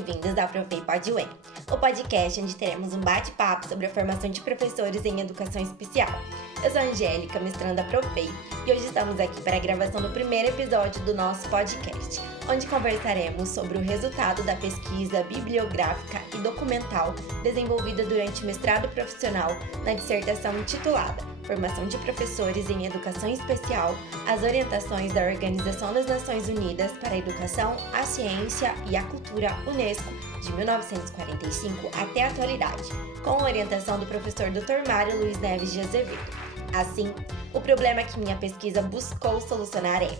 bem-vindos ao Profei Pode UEM, o podcast onde teremos um bate-papo sobre a formação de professores em educação especial. Eu sou a Angélica, mestranda Profei, e hoje estamos aqui para a gravação do primeiro episódio do nosso podcast, onde conversaremos sobre o resultado da pesquisa bibliográfica e documental desenvolvida durante o mestrado profissional na dissertação intitulada Formação de Professores em Educação Especial, as orientações da Organização das Nações Unidas para a Educação, a Ciência e a Cultura, UNESCO, de 1945 até a atualidade, com a orientação do professor Dr. Mário Luiz Neves de Azevedo. Assim, o problema que minha pesquisa buscou solucionar é: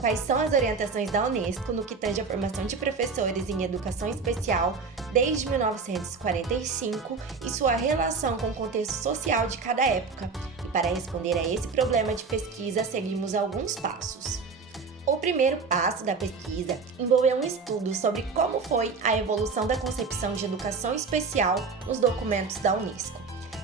quais são as orientações da UNESCO no que tange a formação de professores em educação especial desde 1945 e sua relação com o contexto social de cada época? E para responder a esse problema de pesquisa, seguimos alguns passos. O primeiro passo da pesquisa envolveu um estudo sobre como foi a evolução da concepção de educação especial nos documentos da UNESCO.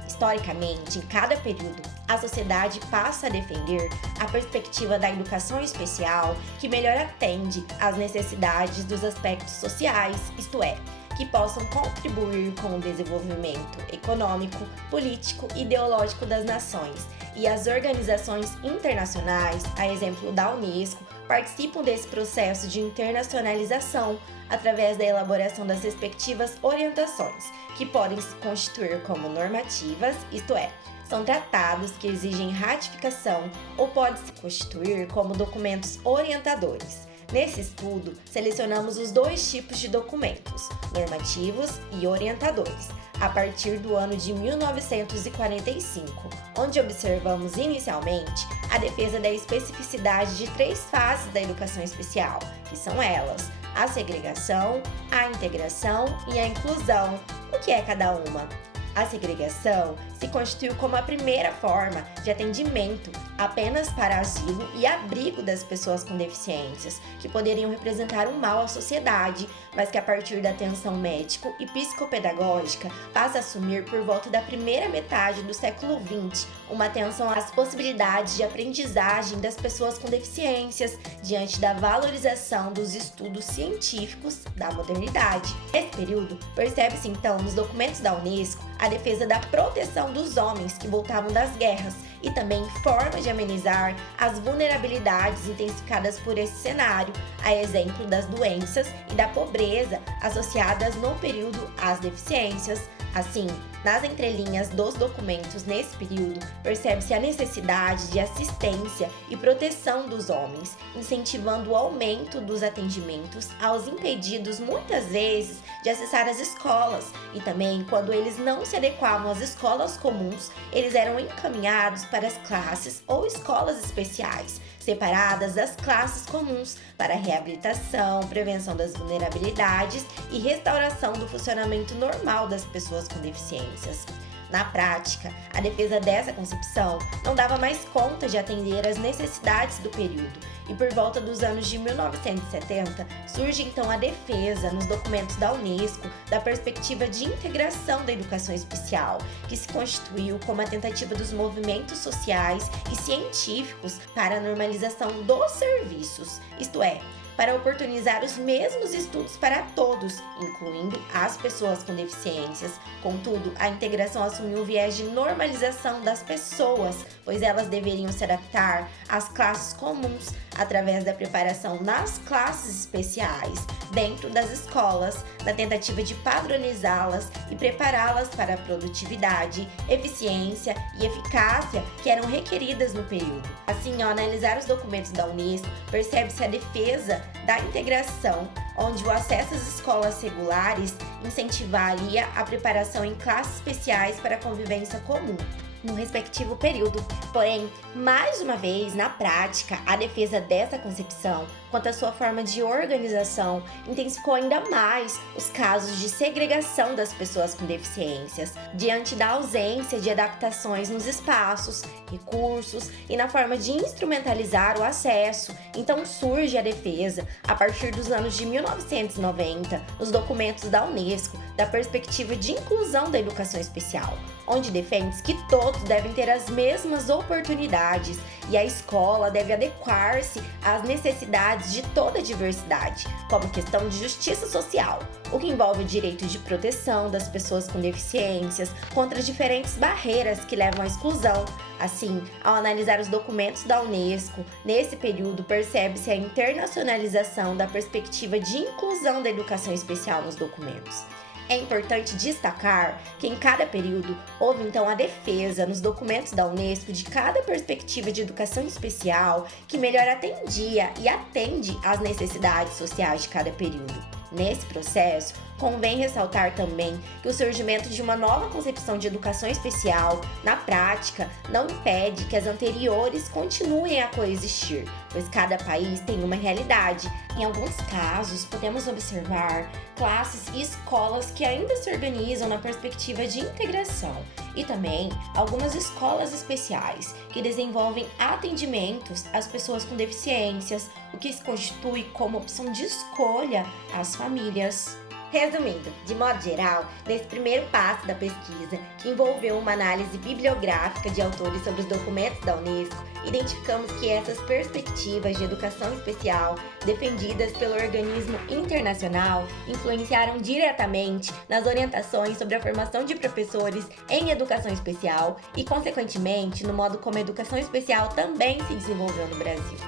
Historicamente, em cada período, a sociedade passa a defender a perspectiva da educação especial que melhor atende às necessidades dos aspectos sociais, isto é, que possam contribuir com o desenvolvimento econômico, político e ideológico das nações. E as organizações internacionais, a exemplo da UNESCO, participam desse processo de internacionalização através da elaboração das respectivas orientações, que podem se constituir como normativas, isto é, são tratados que exigem ratificação, ou pode se constituir como documentos orientadores. Nesse estudo, selecionamos os dois tipos de documentos, normativos e orientadores, a partir do ano de 1945, onde observamos inicialmente a defesa da especificidade de 3 fases da educação especial, que são elas: a segregação, a integração e a inclusão. O que é cada uma? A segregação se constituiu como a primeira forma de atendimento apenas para asilo e abrigo das pessoas com deficiências, que poderiam representar um mal à sociedade, mas que a partir da atenção médico e psicopedagógica passa a assumir por volta da primeira metade do século XX uma atenção às possibilidades de aprendizagem das pessoas com deficiências diante da valorização dos estudos científicos da modernidade. Nesse período, percebe-se então nos documentos da UNESCO a defesa da proteção dos homens que voltavam das guerras e também formas de amenizar as vulnerabilidades intensificadas por esse cenário, a exemplo das doenças e da pobreza associadas no período às deficiências. Assim, nas entrelinhas dos documentos nesse período, percebe-se a necessidade de assistência e proteção dos homens, incentivando o aumento dos atendimentos aos impedidos, muitas vezes, de acessar as escolas, e também, quando eles não se adequavam às escolas comuns, eles eram encaminhados para as classes ou escolas especiais, separadas das classes comuns, para reabilitação, prevenção das vulnerabilidades e restauração do funcionamento normal das pessoas com deficiências. Na prática, a defesa dessa concepção não dava mais conta de atender às necessidades do período, e por volta dos anos de 1970 surge então a defesa, nos documentos da UNESCO, da perspectiva de integração da educação especial, que se constituiu como a tentativa dos movimentos sociais e científicos para a normalização dos serviços, isto é, para oportunizar os mesmos estudos para todos, incluindo as pessoas com deficiências. Contudo, a integração assumiu um viés de normalização das pessoas, pois elas deveriam se adaptar às classes comuns através da preparação nas classes especiais, dentro das escolas, na tentativa de padronizá-las e prepará-las para a produtividade, eficiência e eficácia que eram requeridas no período. Assim, ao analisar os documentos da UNESCO, percebe-se a defesa da integração, onde o acesso às escolas regulares incentivaria a preparação em classes especiais para a convivência comum no respectivo período. Porém, mais uma vez, na prática, a defesa dessa concepção, quanto à sua forma de organização, intensificou ainda mais os casos de segregação das pessoas com deficiências, diante da ausência de adaptações nos espaços, recursos e na forma de instrumentalizar o acesso. Então surge a defesa, a partir dos anos de 1990, nos documentos da UNESCO, da perspectiva de inclusão da educação especial, onde defende que todos devem ter as mesmas oportunidades e a escola deve adequar-se às necessidades de toda a diversidade, como questão de justiça social, o que envolve o direito de proteção das pessoas com deficiências contra as diferentes barreiras que levam à exclusão. Assim, ao analisar os documentos da Unesco, nesse período percebe-se a internacionalização da perspectiva de inclusão da educação especial nos documentos. É importante destacar que em cada período houve então a defesa nos documentos da Unesco de cada perspectiva de educação especial que melhor atendia e atende às necessidades sociais de cada período. Nesse processo, convém ressaltar também que o surgimento de uma nova concepção de educação especial, na prática, não impede que as anteriores continuem a coexistir, pois cada país tem uma realidade. Em alguns casos, podemos observar classes e escolas que ainda se organizam na perspectiva de integração, e também algumas escolas especiais que desenvolvem atendimentos às pessoas com deficiências, o que se constitui como opção de escolha às famílias. Resumindo, de modo geral, nesse primeiro passo da pesquisa, que envolveu uma análise bibliográfica de autores sobre os documentos da Unesco, identificamos que essas perspectivas de educação especial, defendidas pelo organismo internacional, influenciaram diretamente nas orientações sobre a formação de professores em educação especial e, consequentemente, no modo como a educação especial também se desenvolveu no Brasil.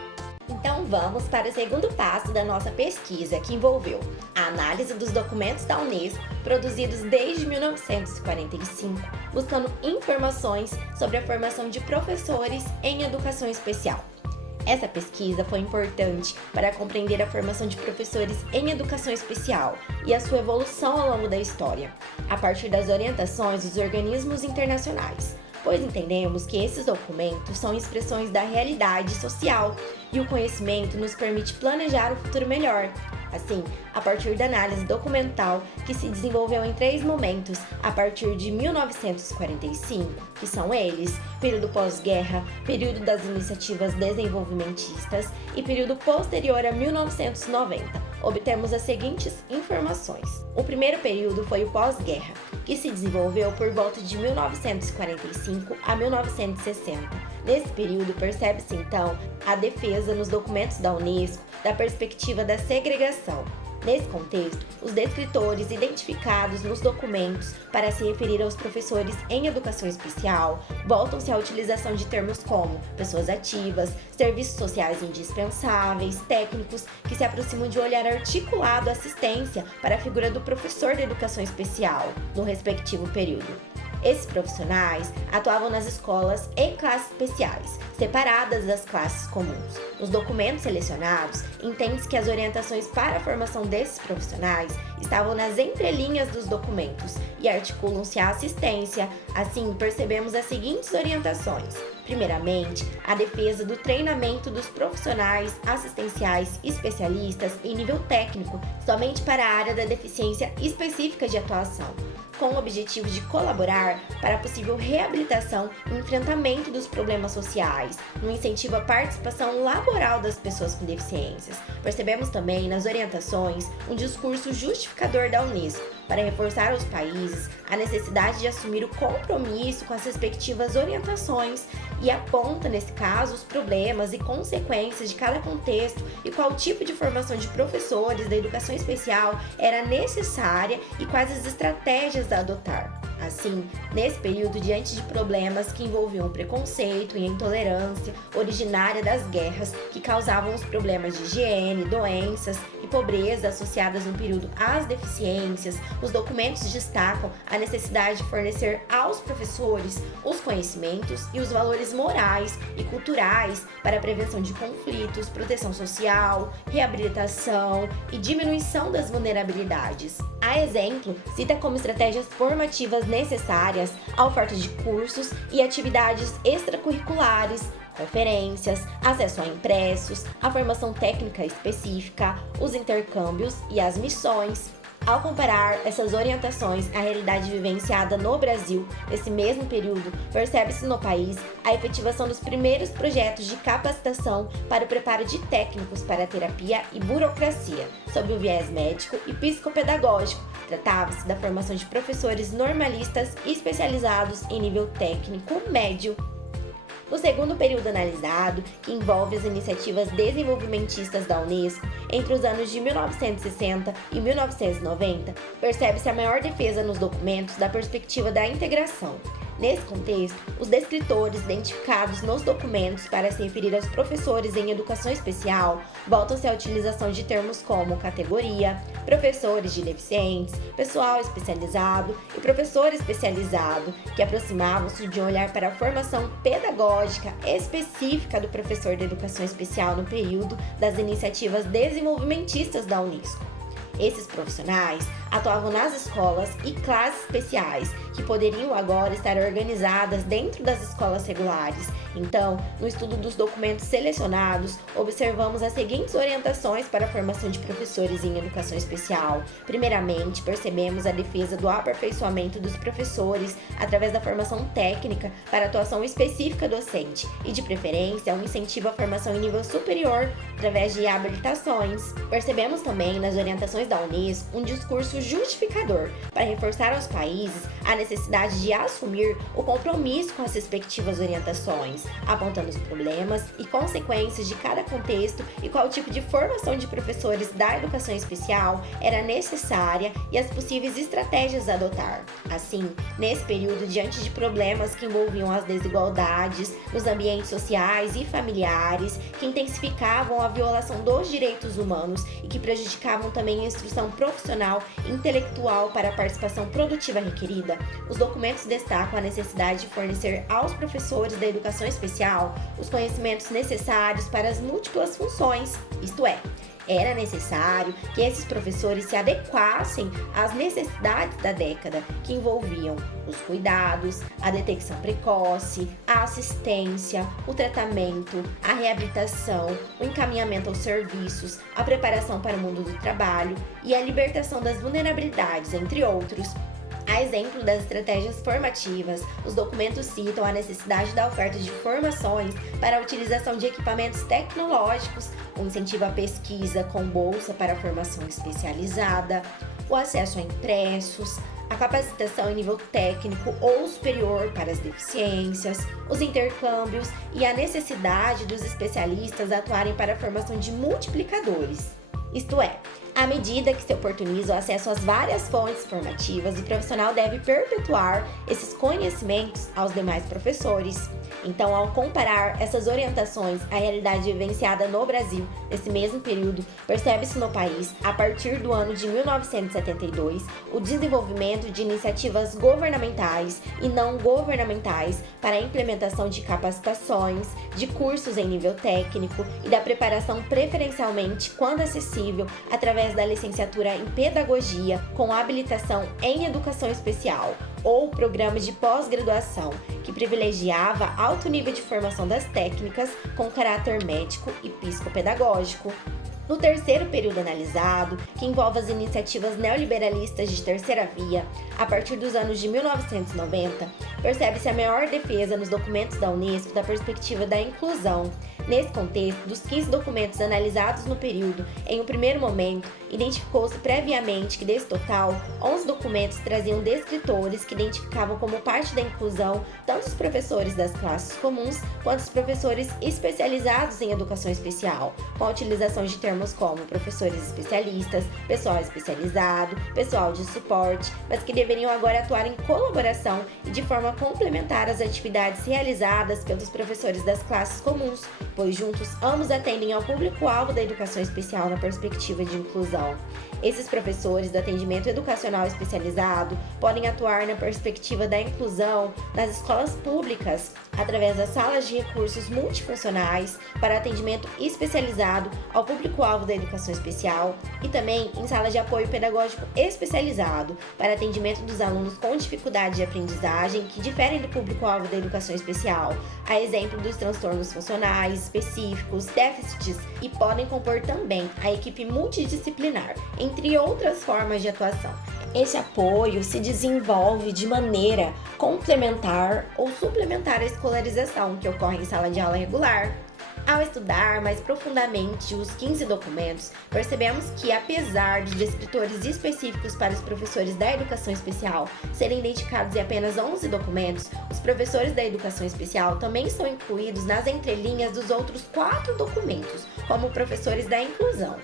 Então vamos para o segundo passo da nossa pesquisa, que envolveu a análise dos documentos da Unesco produzidos desde 1945, buscando informações sobre a formação de professores em educação especial. Essa pesquisa foi importante para compreender a formação de professores em educação especial e a sua evolução ao longo da história, a partir das orientações dos organismos internacionais, pois entendemos que esses documentos são expressões da realidade social e o conhecimento nos permite planejar o futuro melhor. Assim, a partir da análise documental que se desenvolveu em 3 momentos a partir de 1945, que são eles: período pós-guerra, período das iniciativas desenvolvimentistas e período posterior a 1990, obtemos as seguintes informações. O primeiro período foi o pós-guerra, que se desenvolveu por volta de 1945 a 1960. Nesse período, percebe-se então a defesa nos documentos da Unesco da perspectiva da segregação. Nesse contexto, os descritores identificados nos documentos para se referir aos professores em educação especial voltam-se à utilização de termos como pessoas ativas, serviços sociais indispensáveis, técnicos, que se aproximam de um olhar articulado à assistência para a figura do professor de educação especial no respectivo período. Esses profissionais atuavam nas escolas e classes especiais, separadas das classes comuns. Nos documentos selecionados, entende-se que as orientações para a formação desses profissionais estavam nas entrelinhas dos documentos e articulam-se à assistência. Assim, percebemos as seguintes orientações. Primeiramente, a defesa do treinamento dos profissionais assistenciais especialistas em nível técnico, somente para a área da deficiência específica de atuação, com o objetivo de colaborar para a possível reabilitação e enfrentamento dos problemas sociais, no incentivo à participação laboral das pessoas com deficiências. Percebemos também nas orientações um discurso justificador da Unesco para reforçar aos países a necessidade de assumir o compromisso com as respectivas orientações e aponta, nesse caso, os problemas e consequências de cada contexto e qual tipo de formação de professores da educação especial era necessária e quais as estratégias a adotar. Assim, nesse período, diante de problemas que envolviam preconceito e intolerância originária das guerras que causavam os problemas de higiene, doenças e pobreza associadas no período às deficiências, os documentos destacam a necessidade de fornecer aos professores os conhecimentos e os valores morais e culturais para a prevenção de conflitos, proteção social, reabilitação e diminuição das vulnerabilidades. A exemplo, cita como estratégias formativas necessárias a oferta de cursos e atividades extracurriculares, conferências, acesso a impressos, a formação técnica específica, os intercâmbios e as missões. Ao comparar essas orientações à realidade vivenciada no Brasil nesse mesmo período, percebe-se no país a efetivação dos primeiros projetos de capacitação para o preparo de técnicos para terapia e burocracia, sob o viés médico e psicopedagógico, Tratava-se da formação de professores normalistas especializados em nível técnico médio. No segundo período analisado, que envolve as iniciativas desenvolvimentistas da Unesco entre os anos de 1960 e 1990, percebe-se a maior defesa nos documentos da perspectiva da integração. Nesse contexto, os descritores identificados nos documentos para se referir aos professores em educação especial voltam-se à utilização de termos como categoria, professores de deficientes, pessoal especializado e professor especializado, que aproximavam-se de um olhar para a formação pedagógica específica do professor de educação especial no período das iniciativas desenvolvimentistas da Unesco. Esses profissionais atuavam nas escolas e classes especiais, que poderiam agora estar organizadas dentro das escolas regulares. Então, no estudo dos documentos selecionados, observamos as seguintes orientações para a formação de professores em educação especial. Primeiramente, percebemos a defesa do aperfeiçoamento dos professores através da formação técnica para atuação específica docente e, de preferência, um incentivo à formação em nível superior através de habilitações. Percebemos também nas orientações da Unesco um discurso justificador para reforçar aos países a necessidade de assumir o compromisso com as respectivas orientações, apontando os problemas e consequências de cada contexto e qual tipo de formação de professores da educação especial era necessária e as possíveis estratégias a adotar. Assim, nesse período, diante de problemas que envolviam as desigualdades nos ambientes sociais e familiares, que intensificavam a violação dos direitos humanos e que prejudicavam também a instrução profissional e intelectual para a participação produtiva requerida, os documentos destacam a necessidade de fornecer aos professores da educação especial os conhecimentos necessários para as múltiplas funções, isto é, era necessário que esses professores se adequassem às necessidades da década, que envolviam os cuidados, a detecção precoce, a assistência, o tratamento, a reabilitação, o encaminhamento aos serviços, a preparação para o mundo do trabalho e a libertação das vulnerabilidades, entre outros. A exemplo das estratégias formativas, os documentos citam a necessidade da oferta de formações para a utilização de equipamentos tecnológicos, o incentivo à pesquisa com bolsa para a formação especializada, o acesso a impressos, a capacitação em nível técnico ou superior para as deficiências, os intercâmbios e a necessidade dos especialistas atuarem para a formação de multiplicadores. Isto é, à medida que se oportuniza o acesso às várias fontes formativas, o profissional deve perpetuar esses conhecimentos aos demais professores. Então, ao comparar essas orientações à realidade vivenciada no Brasil nesse mesmo período, percebe-se no país, a partir do ano de 1972, o desenvolvimento de iniciativas governamentais e não governamentais para a implementação de capacitações, de cursos em nível técnico e da preparação preferencialmente, quando acessível, através da licenciatura em pedagogia com habilitação em educação especial ou programa de pós-graduação que privilegiava alto nível de formação das técnicas com caráter médico e psicopedagógico. No terceiro período analisado, que envolve as iniciativas neoliberalistas de terceira via, a partir dos anos de 1990, percebe-se a maior defesa nos documentos da Unesco da perspectiva da inclusão. Nesse contexto, dos 15 documentos analisados no período, em um primeiro momento, identificou-se previamente que desse total, 11 documentos traziam descritores que identificavam como parte da inclusão tanto os professores das classes comuns quanto os professores especializados em educação especial, com a utilização de termos como professores especialistas, pessoal especializado, pessoal de suporte, mas que deveriam agora atuar em colaboração e de forma complementar às atividades realizadas pelos professores das classes comuns, pois juntos ambos atendem ao público-alvo da educação especial na perspectiva de inclusão. Esses professores do atendimento educacional especializado podem atuar na perspectiva da inclusão nas escolas públicas, através das salas de recursos multifuncionais para atendimento especializado ao público-alvo da educação especial e também em salas de apoio pedagógico especializado para atendimento dos alunos com dificuldade de aprendizagem que diferem do público-alvo da educação especial, a exemplo dos transtornos funcionais específicos, déficits e podem compor também a equipe multidisciplinar, entre outras formas de atuação. Esse apoio se desenvolve de maneira complementar ou suplementar à escolarização que ocorre em sala de aula regular. Ao estudar mais profundamente os 15 documentos, percebemos que, apesar de descritores específicos para os professores da educação especial serem identificados em apenas 11 documentos, os professores da educação especial também são incluídos nas entrelinhas dos outros 4 documentos, como professores da inclusão.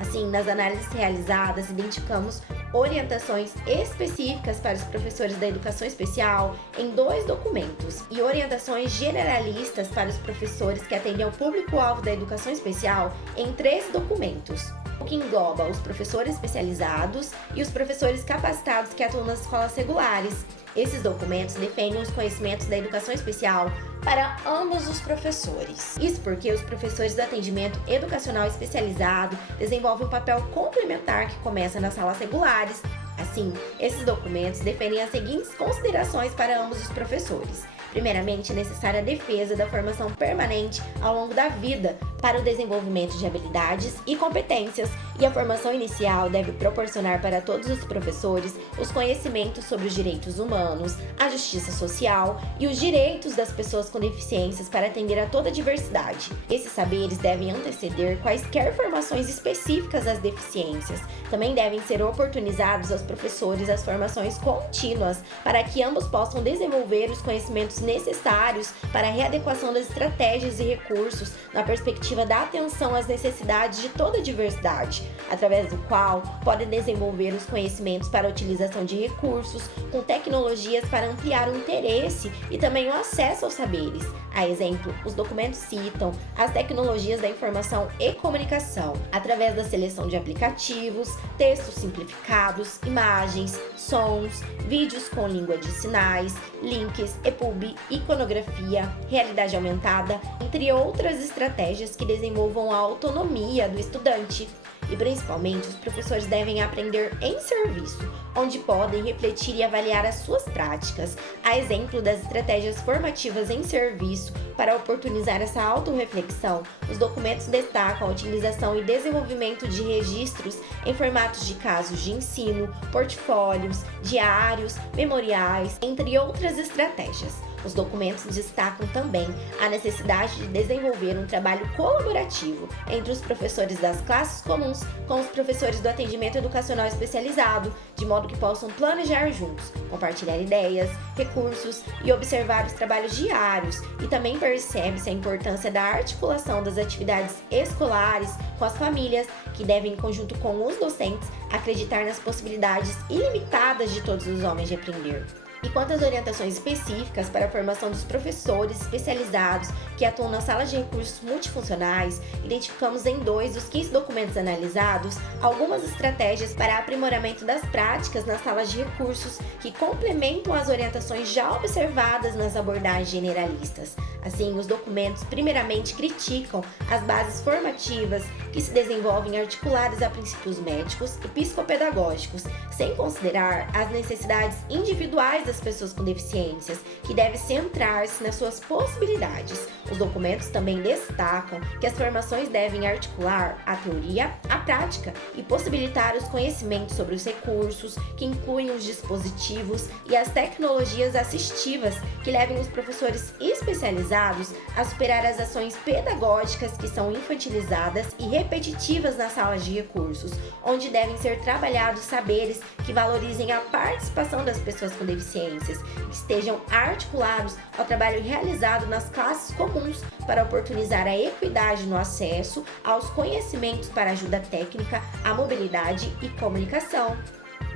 Assim, nas análises realizadas, identificamos orientações específicas para os professores da educação especial em 2 documentos e orientações generalistas para os professores que atendem ao público-alvo da educação especial em 3 documentos, o que engloba os professores especializados e os professores capacitados que atuam nas escolas regulares. Esses documentos definem os conhecimentos da educação especial para ambos os professores. Isso porque os professores do atendimento educacional especializado desenvolvem um papel complementar que começa nas salas regulares. Assim, esses documentos definem as seguintes considerações para ambos os professores. Primeiramente, é necessária a defesa da formação permanente ao longo da vida para o desenvolvimento de habilidades e competências, e a formação inicial deve proporcionar para todos os professores os conhecimentos sobre os direitos humanos, a justiça social e os direitos das pessoas com deficiências para atender a toda a diversidade. Esses saberes devem anteceder quaisquer formações específicas às deficiências. Também devem ser oportunizados aos professores as formações contínuas para que ambos possam desenvolver os conhecimentos necessários para a readequação das estratégias e recursos na perspectiva da atenção às necessidades de toda a diversidade, através do qual podem desenvolver os conhecimentos para a utilização de recursos, com tecnologias para ampliar o interesse e também o acesso aos saberes. A exemplo, os documentos citam as tecnologias da informação e comunicação, através da seleção de aplicativos, textos simplificados, imagens, sons, vídeos com língua de sinais, links, EPUB, iconografia, realidade aumentada, entre outras estratégias que desenvolvam a autonomia do estudante. E principalmente, os professores devem aprender em serviço, onde podem refletir e avaliar as suas práticas. A exemplo das estratégias formativas em serviço para oportunizar essa autorreflexão, os documentos destacam a utilização e desenvolvimento de registros em formatos de casos de ensino, portfólios, diários, memoriais, entre outras estratégias. Os documentos destacam também a necessidade de desenvolver um trabalho colaborativo entre os professores das classes comuns com os professores do atendimento educacional especializado, de modo que possam planejar juntos, compartilhar ideias, recursos e observar os trabalhos diários. E também percebe-se a importância da articulação das atividades escolares com as famílias, que devem, em conjunto com os docentes, acreditar nas possibilidades ilimitadas de todos os homens de aprender. E quanto às orientações específicas para a formação dos professores especializados que atuam nas salas de recursos multifuncionais, identificamos em 2 dos 15 documentos analisados algumas estratégias para aprimoramento das práticas nas salas de recursos que complementam as orientações já observadas nas abordagens generalistas. Assim, os documentos primeiramente criticam as bases formativas que se desenvolvem articuladas a princípios médicos e psicopedagógicos, sem considerar as necessidades individuais das pessoas com deficiências, que deve centrar-se nas suas possibilidades. Os documentos também destacam que as formações devem articular a teoria à prática e possibilitar os conhecimentos sobre os recursos, que incluem os dispositivos e as tecnologias assistivas que levem os professores especializados a superar as ações pedagógicas que são infantilizadas e repetitivas nas salas de recursos, onde devem ser trabalhados saberes que valorizem a participação das pessoas com deficiências, que estejam articulados ao trabalho realizado nas classes comuns para oportunizar a equidade no acesso aos conhecimentos para ajuda técnica, a mobilidade e comunicação.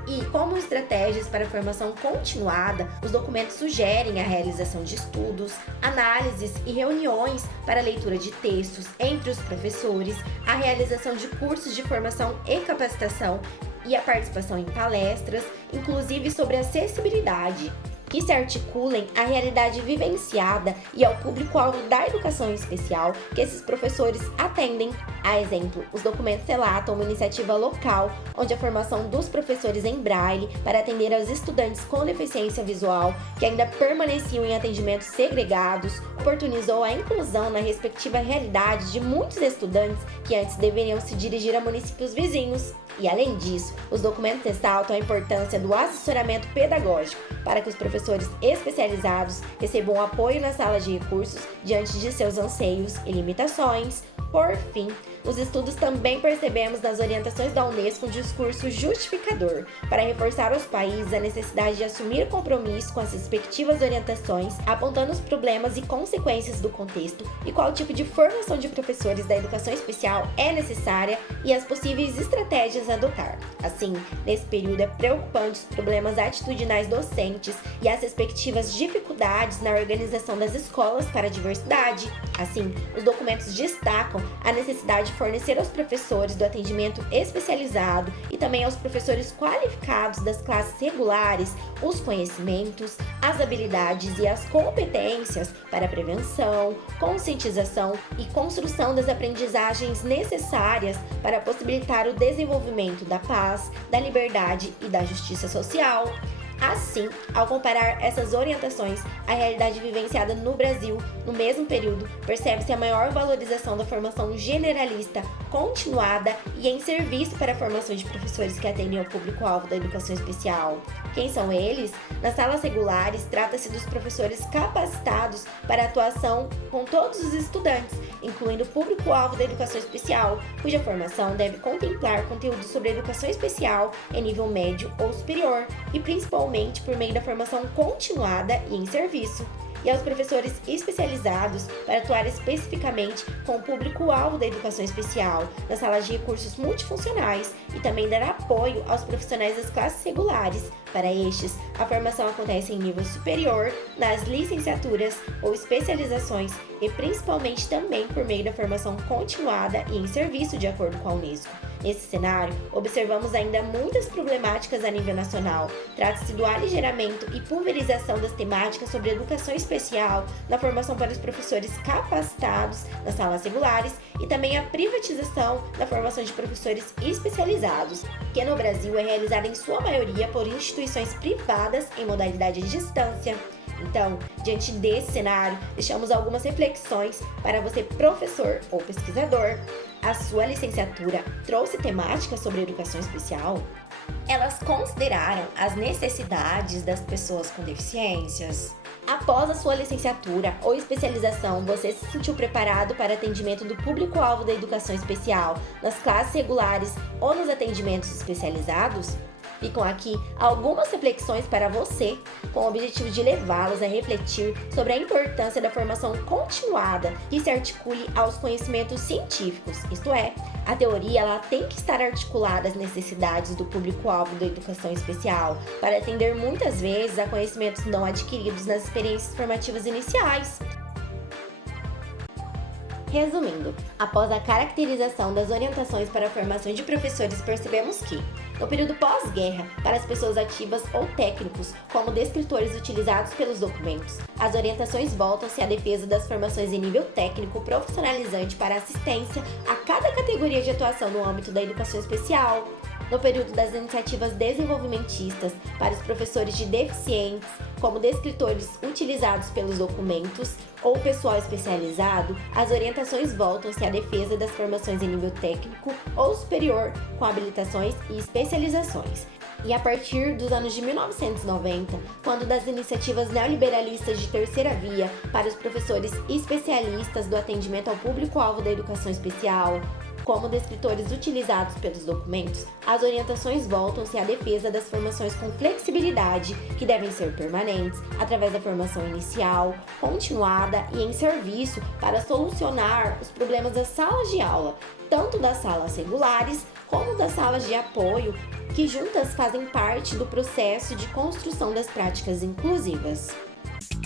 E, como estratégias para a formação continuada, os documentos sugerem a realização de estudos, análises e reuniões para a leitura de textos entre os professores, a realização de cursos de formação e capacitação e a participação em palestras, inclusive sobre acessibilidade, que se articulem à realidade vivenciada e ao público-alvo da educação especial que esses professores atendem. A exemplo, os documentos relatam uma iniciativa local, onde a formação dos professores em braille para atender aos estudantes com deficiência visual que ainda permaneciam em atendimentos segregados, oportunizou a inclusão na respectiva realidade de muitos estudantes que antes deveriam se dirigir a municípios vizinhos. E, além disso, os documentos ressaltam a importância do assessoramento pedagógico para que os professores professores especializados recebam apoio nas salas de recursos diante de seus anseios e limitações. Por fim, nos estudos também percebemos nas orientações da Unesco um discurso justificador para reforçar aos países a necessidade de assumir compromisso com as respectivas orientações, apontando os problemas e consequências do contexto e qual tipo de formação de professores da educação especial é necessária e as possíveis estratégias a adotar. Assim, nesse período é preocupante os problemas atitudinais docentes e as respectivas dificuldades na organização das escolas para a diversidade. Assim, os documentos destacam a necessidade de fornecer aos professores do atendimento especializado e também aos professores qualificados das classes regulares os conhecimentos, as habilidades e as competências para a prevenção, conscientização e construção das aprendizagens necessárias para possibilitar o desenvolvimento da paz, da liberdade e da justiça social. Assim, ao comparar essas orientações à realidade vivenciada no Brasil no mesmo período, percebe-se a maior valorização da formação generalista continuada e em serviço para a formação de professores que atendem ao público-alvo da educação especial. Quem são eles? Nas salas regulares, trata-se dos professores capacitados para atuação com todos os estudantes, incluindo o público-alvo da educação especial, cuja formação deve contemplar conteúdo sobre educação especial em nível médio ou superior e principalmente por meio da formação continuada e em serviço. E aos professores especializados para atuar especificamente com o público-alvo da educação especial nas salas de recursos multifuncionais e também dar apoio aos profissionais das classes regulares. Para estes, a formação acontece em nível superior, nas licenciaturas ou especializações e principalmente também por meio da formação continuada e em serviço de acordo com a Unesco. Nesse cenário, observamos ainda muitas problemáticas a nível nacional. Trata-se do aligeramento e pulverização das temáticas sobre educação especial na formação para os professores capacitados nas salas regulares e também a privatização da formação de professores especializados, que no Brasil é realizada em sua maioria por instituições privadas em modalidade de distância. Então, diante desse cenário, deixamos algumas reflexões para você, professor ou pesquisador. A sua licenciatura trouxe temática sobre educação especial? Elas consideraram as necessidades das pessoas com deficiências? Após a sua licenciatura ou especialização, você se sentiu preparado para atendimento do público-alvo da educação especial nas classes regulares ou nos atendimentos especializados? Ficam aqui algumas reflexões para você, com o objetivo de levá-los a refletir sobre a importância da formação continuada que se articule aos conhecimentos científicos, isto é, a teoria ela tem que estar articulada às necessidades do público-alvo da educação especial, para atender muitas vezes a conhecimentos não adquiridos nas experiências formativas iniciais. Resumindo, após a caracterização das orientações para a formação de professores, percebemos que, no período pós-guerra, para as pessoas ativas ou técnicos, como descritores utilizados pelos documentos, as orientações voltam-se à defesa das formações em nível técnico profissionalizante para assistência a cada categoria de atuação no âmbito da educação especial. No período das iniciativas desenvolvimentistas para os professores de deficientes, como descritores utilizados pelos documentos ou pessoal especializado, as orientações voltam-se à defesa das formações em nível técnico ou superior, com habilitações e especializações. E a partir dos anos de 1990, quando das iniciativas neoliberalistas de terceira via para os professores especialistas do atendimento ao público-alvo da educação especial, como descritores utilizados pelos documentos, as orientações voltam-se à defesa das formações com flexibilidade, que devem ser permanentes, através da formação inicial, continuada e em serviço para solucionar os problemas das salas de aula, tanto das salas regulares como das salas de apoio, que juntas fazem parte do processo de construção das práticas inclusivas.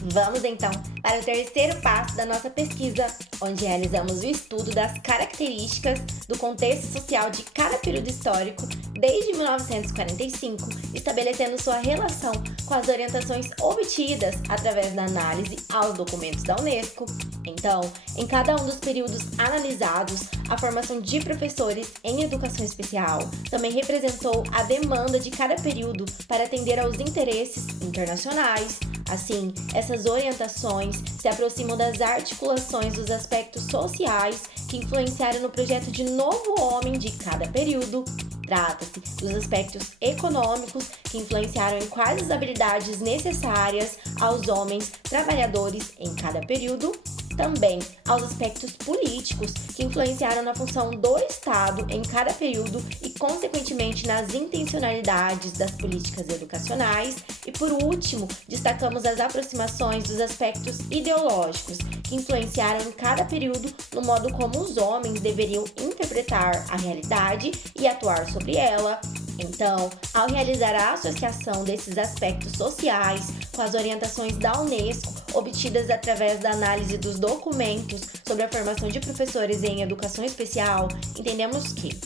Vamos então para o terceiro passo da nossa pesquisa, onde realizamos o estudo das características do contexto social de cada período histórico desde 1945, estabelecendo sua relação com as orientações obtidas através da análise aos documentos da Unesco. Então, em cada um dos períodos analisados, a formação de professores em educação especial também representou a demanda de cada período para atender aos interesses internacionais. Assim, essas orientações se aproximam das articulações dos aspectos sociais que influenciaram no projeto de novo homem de cada período, Trata-se dos aspectos econômicos que influenciaram em quais as habilidades necessárias aos homens trabalhadores em cada período, também aos aspectos políticos que influenciaram na função do Estado em cada período e, consequentemente, nas intencionalidades das políticas educacionais. E, por último, destacamos as aproximações dos aspectos ideológicos que influenciaram em cada período no modo como os homens deveriam interpretar a realidade e atuar sobre ela. Então, ao realizar a associação desses aspectos sociais com as orientações da Unesco, obtidas através da análise dos documentos sobre a formação de professores em educação especial, entendemos que,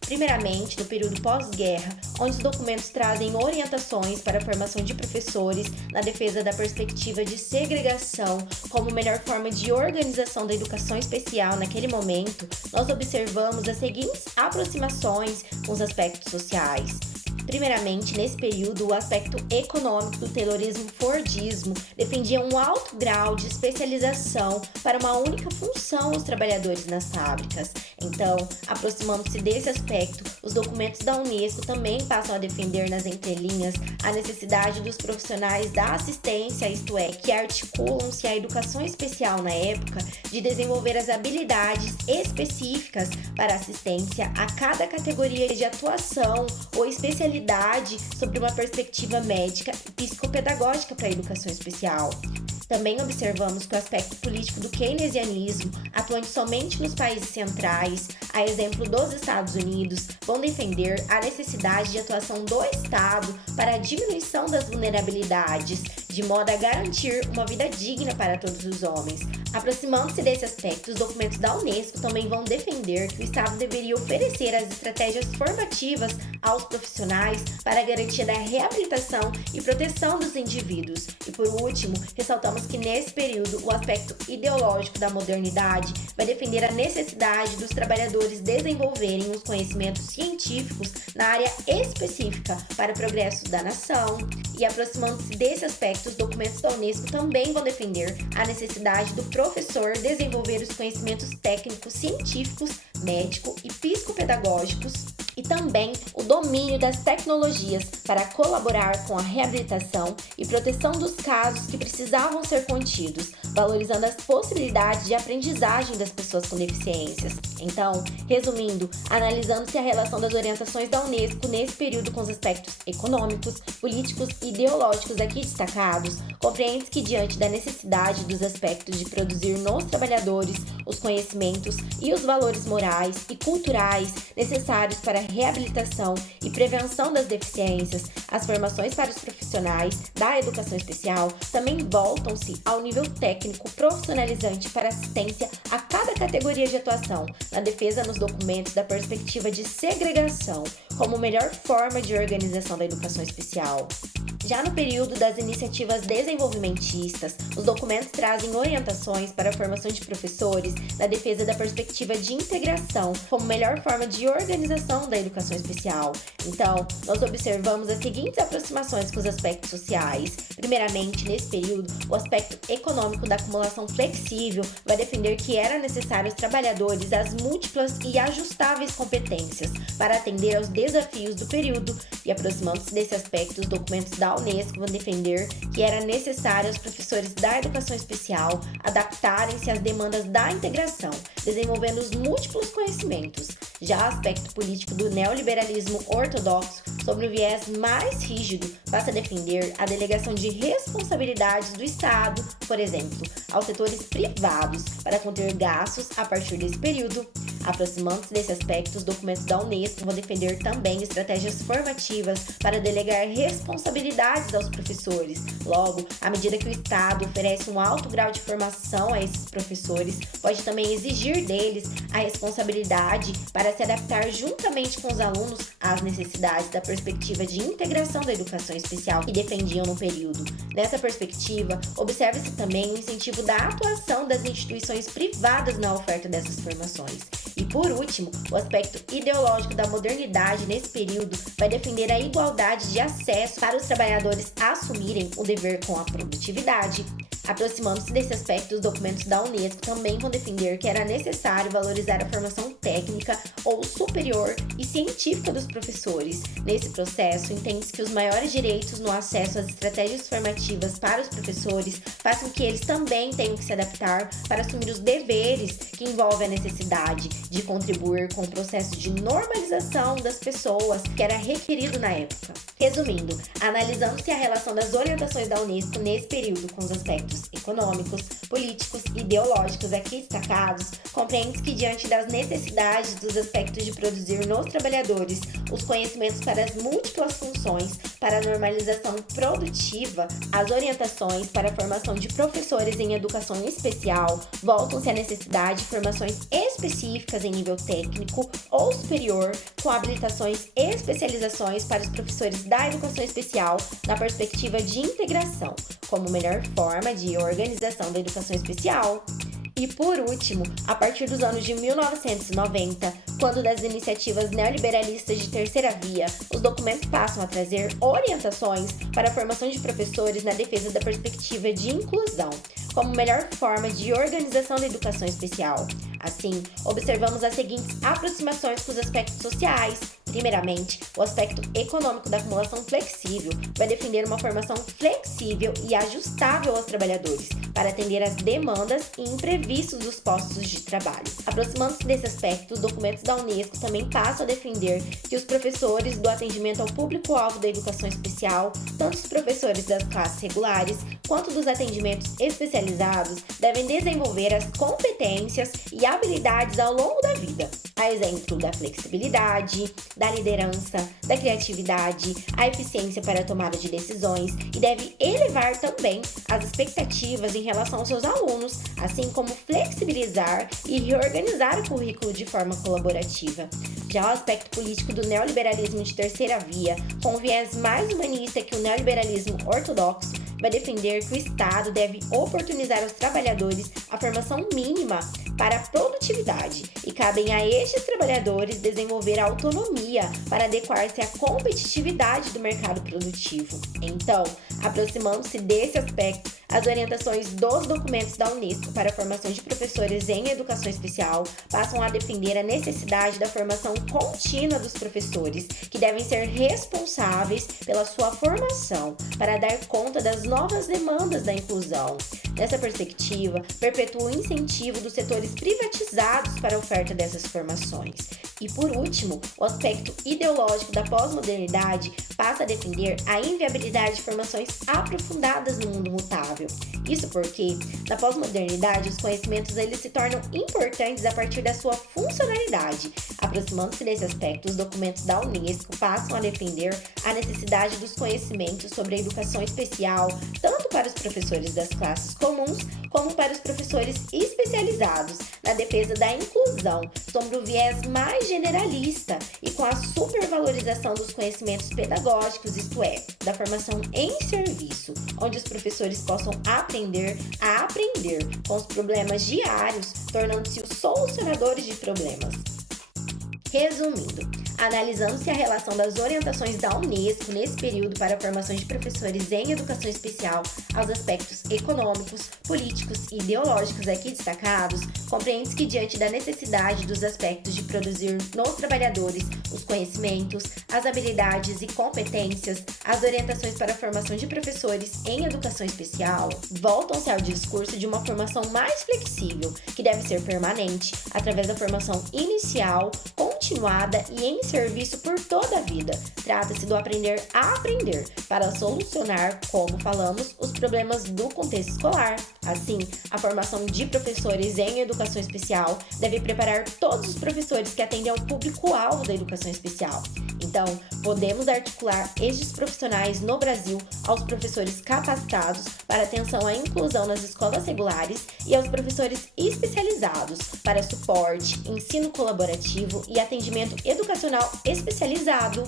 primeiramente, no período pós-guerra, onde os documentos trazem orientações para a formação de professores na defesa da perspectiva de segregação como melhor forma de organização da educação especial naquele momento, nós observamos as seguintes aproximações com os aspectos sociais. Primeiramente, nesse período, o aspecto econômico do taylorismo-fordismo defendia um alto grau de especialização para uma única função os trabalhadores nas fábricas. Então, aproximando-se desse aspecto, os documentos da Unesco também passam a defender nas entrelinhas a necessidade dos profissionais da assistência, isto é, que articulam-se à educação especial na época, de desenvolver as habilidades específicas para assistência a cada categoria de atuação ou especialidade sobre uma perspectiva médica e psicopedagógica para a educação especial. Também observamos que o aspecto político do keynesianismo, atuante somente nos países centrais, a exemplo dos Estados Unidos, vão defender a necessidade de atuação do Estado para a diminuição das vulnerabilidades, de modo a garantir uma vida digna para todos os homens. Aproximando-se desse aspecto, os documentos da Unesco também vão defender que o Estado deveria oferecer as estratégias formativas aos profissionais para a garantia da reabilitação e proteção dos indivíduos. E por último, ressaltamos que nesse período o aspecto ideológico da modernidade vai defender a necessidade dos trabalhadores desenvolverem os conhecimentos científicos na área específica para o progresso da nação. E aproximando-se desse aspecto, os documentos da Unesco também vão defender a necessidade do professor desenvolver os conhecimentos técnicos, científicos, médico e psicopedagógicos e também o domínio das tecnologias para colaborar com a reabilitação e proteção dos casos que precisavam ser contidos, valorizando as possibilidades de aprendizagem das pessoas com deficiências. Então, resumindo, analisando-se a relação das orientações da Unesco nesse período com os aspectos econômicos, políticos e ideológicos aqui destacados, compreende-se que diante da necessidade dos aspectos de produzir nos trabalhadores os conhecimentos e os valores morais e culturais necessários para a reabilitação e prevenção das deficiências, as formações para os profissionais da educação especial também voltam-se ao nível técnico profissionalizante para assistência a cada categoria de atuação, na defesa nos documentos da perspectiva de segregação como melhor forma de organização da educação especial. Já no período das iniciativas desenvolvimentistas, os documentos trazem orientações para a formação de professores na defesa da perspectiva de integração como melhor forma de organização da educação especial. Então, nós observamos as seguintes aproximações com os aspectos sociais. Primeiramente, nesse período, o aspecto econômico da acumulação flexível vai defender que era necessário aos trabalhadores as múltiplas e ajustáveis competências para atender aos desafios do período, e aproximando-se desse aspecto, os documentos da Unesco vão defender que era necessário aos professores da educação especial adaptarem-se às demandas da integração, desenvolvendo os múltiplos conhecimentos. Já o aspecto político do neoliberalismo ortodoxo, sobre o viés mais rígido, passa a defender a delegação de responsabilidades do Estado, por exemplo, aos setores privados, para conter gastos a partir desse período. Aproximando-se desse aspecto, os documentos da Unesco vão defender também estratégias formativas para delegar responsabilidades aos professores. Logo, à medida que o Estado oferece um alto grau de formação a esses professores, pode também exigir deles a responsabilidade para se adaptar juntamente com os alunos às necessidades da perspectiva de integração da educação especial que defendiam no período. Nessa perspectiva, observa-se também o incentivo da atuação das instituições privadas na oferta dessas formações. E por último, o aspecto ideológico da modernidade nesse período vai defender a igualdade de acesso para os trabalhadores assumirem o dever com a produtividade. Aproximando-se desse aspecto, os documentos da Unesco também vão defender que era necessário valorizar a formação técnica ou superior e científica dos professores. Nesse processo, entende-se que os maiores direitos no acesso às estratégias formativas para os professores façam que eles também tenham que se adaptar para assumir os deveres que envolvem a necessidade de contribuir com o processo de normalização das pessoas que era requerido na época. Resumindo, analisando-se a relação das orientações da Unesco nesse período com os aspectos econômicos, políticos e ideológicos aqui destacados, compreende-se que diante das necessidades dos aspectos de produzir nos trabalhadores os conhecimentos para as múltiplas funções para a normalização produtiva, as orientações para a formação de professores em educação especial voltam-se à necessidade de formações específicas em nível técnico ou superior, com habilitações e especializações para os professores da educação especial na perspectiva de integração, como melhor forma de organização da educação especial. E por último, a partir dos anos de 1990, quando das iniciativas neoliberalistas de terceira via, os documentos passam a trazer orientações para a formação de professores na defesa da perspectiva de inclusão, como melhor forma de organização da educação especial. Assim, observamos as seguintes aproximações com os aspectos sociais. Primeiramente, o aspecto econômico da acumulação flexível vai defender uma formação flexível e ajustável aos trabalhadores, para atender às demandas e imprevistos dos postos de trabalho. Aproximando-se desse aspecto, os documentos da Unesco também passam a defender que os professores do atendimento ao público-alvo da educação especial, tanto os professores das classes regulares quanto dos atendimentos especializados, devem desenvolver as competências e habilidades ao longo da vida, a exemplo da flexibilidade, da liderança, da criatividade, a eficiência para a tomada de decisões e deve elevar também as expectativas em relação aos seus alunos, assim como flexibilizar e reorganizar o currículo de forma colaborativa. Já o aspecto político do neoliberalismo de terceira via, com um viés mais humanista que o neoliberalismo ortodoxo, vai defender que o Estado deve oportunizar aos trabalhadores a formação mínima para a produtividade e cabem a estes trabalhadores desenvolver a autonomia para adequar-se à competitividade do mercado produtivo. Então, aproximando-se desse aspecto, as orientações dos documentos da Unesco para a formação de professores em educação especial passam a defender a necessidade da formação contínua dos professores, que devem ser responsáveis pela sua formação para dar conta das novas demandas da inclusão. Nessa perspectiva, perpetua o incentivo dos setores privatizados para a oferta dessas formações. E por último, o aspecto ideológico da pós-modernidade passa a defender a inviabilidade de formações aprofundadas no mundo mutável. Isso porque, na pós-modernidade, os conhecimentos eles se tornam importantes a partir da sua funcionalidade. Aproximando-se desse aspecto, os documentos da Unesco passam a defender a necessidade dos conhecimentos sobre a educação especial, tanto para os professores das classes comuns, como para os professores especializados, na defesa da inclusão, sobre o viés mais generalista e com a supervalorização dos conhecimentos pedagógicos, isto é, da formação em serviço, onde os professores possam aprender a aprender com os problemas diários, tornando-se os solucionadores de problemas. Resumindo, analisando-se a relação das orientações da Unesco nesse período para a formação de professores em educação especial aos aspectos econômicos, políticos e ideológicos aqui destacados, compreende-se que diante da necessidade dos aspectos de produzir nos trabalhadores os conhecimentos, as habilidades e competências, as orientações para a formação de professores em educação especial voltam-se ao discurso de uma formação mais flexível, que deve ser permanente, através da formação inicial, continuada e em serviço por toda a vida. Trata-se do aprender a aprender para solucionar, como falamos, os problemas do contexto escolar. Assim, a formação de professores em educação especial deve preparar todos os professores que atendem ao público-alvo da educação especial. Então, podemos articular estes profissionais no Brasil aos professores capacitados para atenção à inclusão nas escolas regulares e aos professores especializados para suporte, ensino colaborativo e atendimento educacional especializado.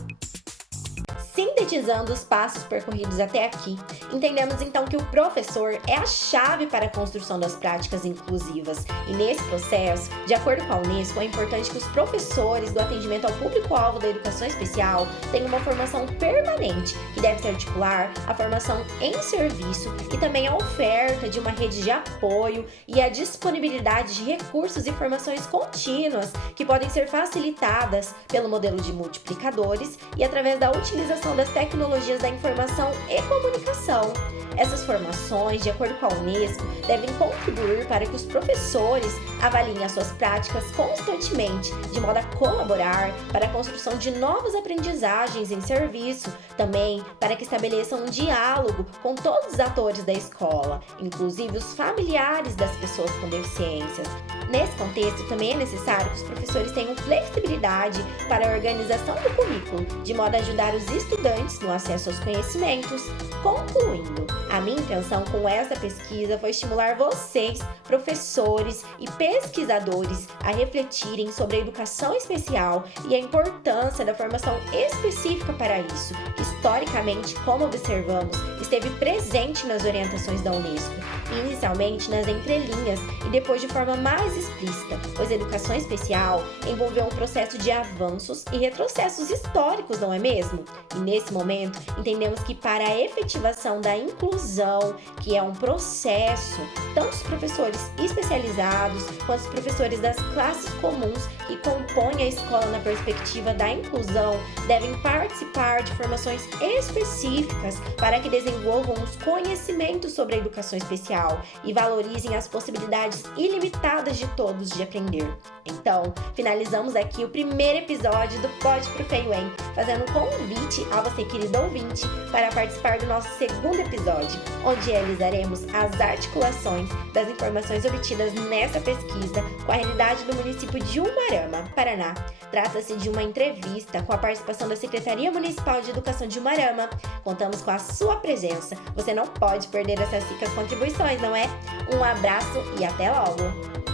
Sintetizando os passos percorridos até aqui, entendemos então que o professor é a chave para a construção das práticas inclusivas. E nesse processo, de acordo com a Unesco, é importante que os professores do atendimento ao público-alvo da educação especial tenham uma formação permanente, que deve se articular a formação em serviço e também a oferta de uma rede de apoio e a disponibilidade de recursos e formações contínuas que podem ser facilitadas pelo modelo de multiplicadores e através da utilização das tecnologias da informação e comunicação. Essas formações, de acordo com a Unesco, devem contribuir para que os professores avaliem as suas práticas constantemente, de modo a colaborar para a construção de novas aprendizagens em serviço, também para que estabeleçam um diálogo com todos os atores da escola, inclusive os familiares das pessoas com deficiências. Nesse contexto, também é necessário que os professores tenham flexibilidade para a organização do currículo, de modo a ajudar os estudantes no acesso aos conhecimentos. Concluindo, a minha intenção com essa pesquisa foi estimular vocês, professores e pesquisadores, a refletirem sobre a educação especial e a importância da formação específica para isso, que historicamente, como observamos, esteve presente nas orientações da Unesco, inicialmente nas entrelinhas e depois de forma mais explícita, pois a educação especial envolveu um processo de avanços e retrocessos históricos, não é mesmo? E nesse momento, entendemos que para a efetivação da inclusão, que é um processo, tanto os professores especializados quanto os professores das classes comuns que compõem a escola na perspectiva da inclusão devem participar de formações específicas para que desenvolvam os conhecimentos sobre a educação especial e valorizem as possibilidades ilimitadas de todos de aprender. Então, finalizamos aqui o primeiro episódio do Pode Profe UEM, fazendo um convite a você, querido ouvinte, para participar do nosso segundo episódio, onde realizaremos as articulações das informações obtidas nessa pesquisa com a realidade do município de Umuarama, Paraná. Trata-se de uma entrevista com a participação da Secretaria Municipal de Educação de Umuarama. Contamos com a sua presença. Você não pode perder essas ricas contribuições, não é? Um abraço e até logo!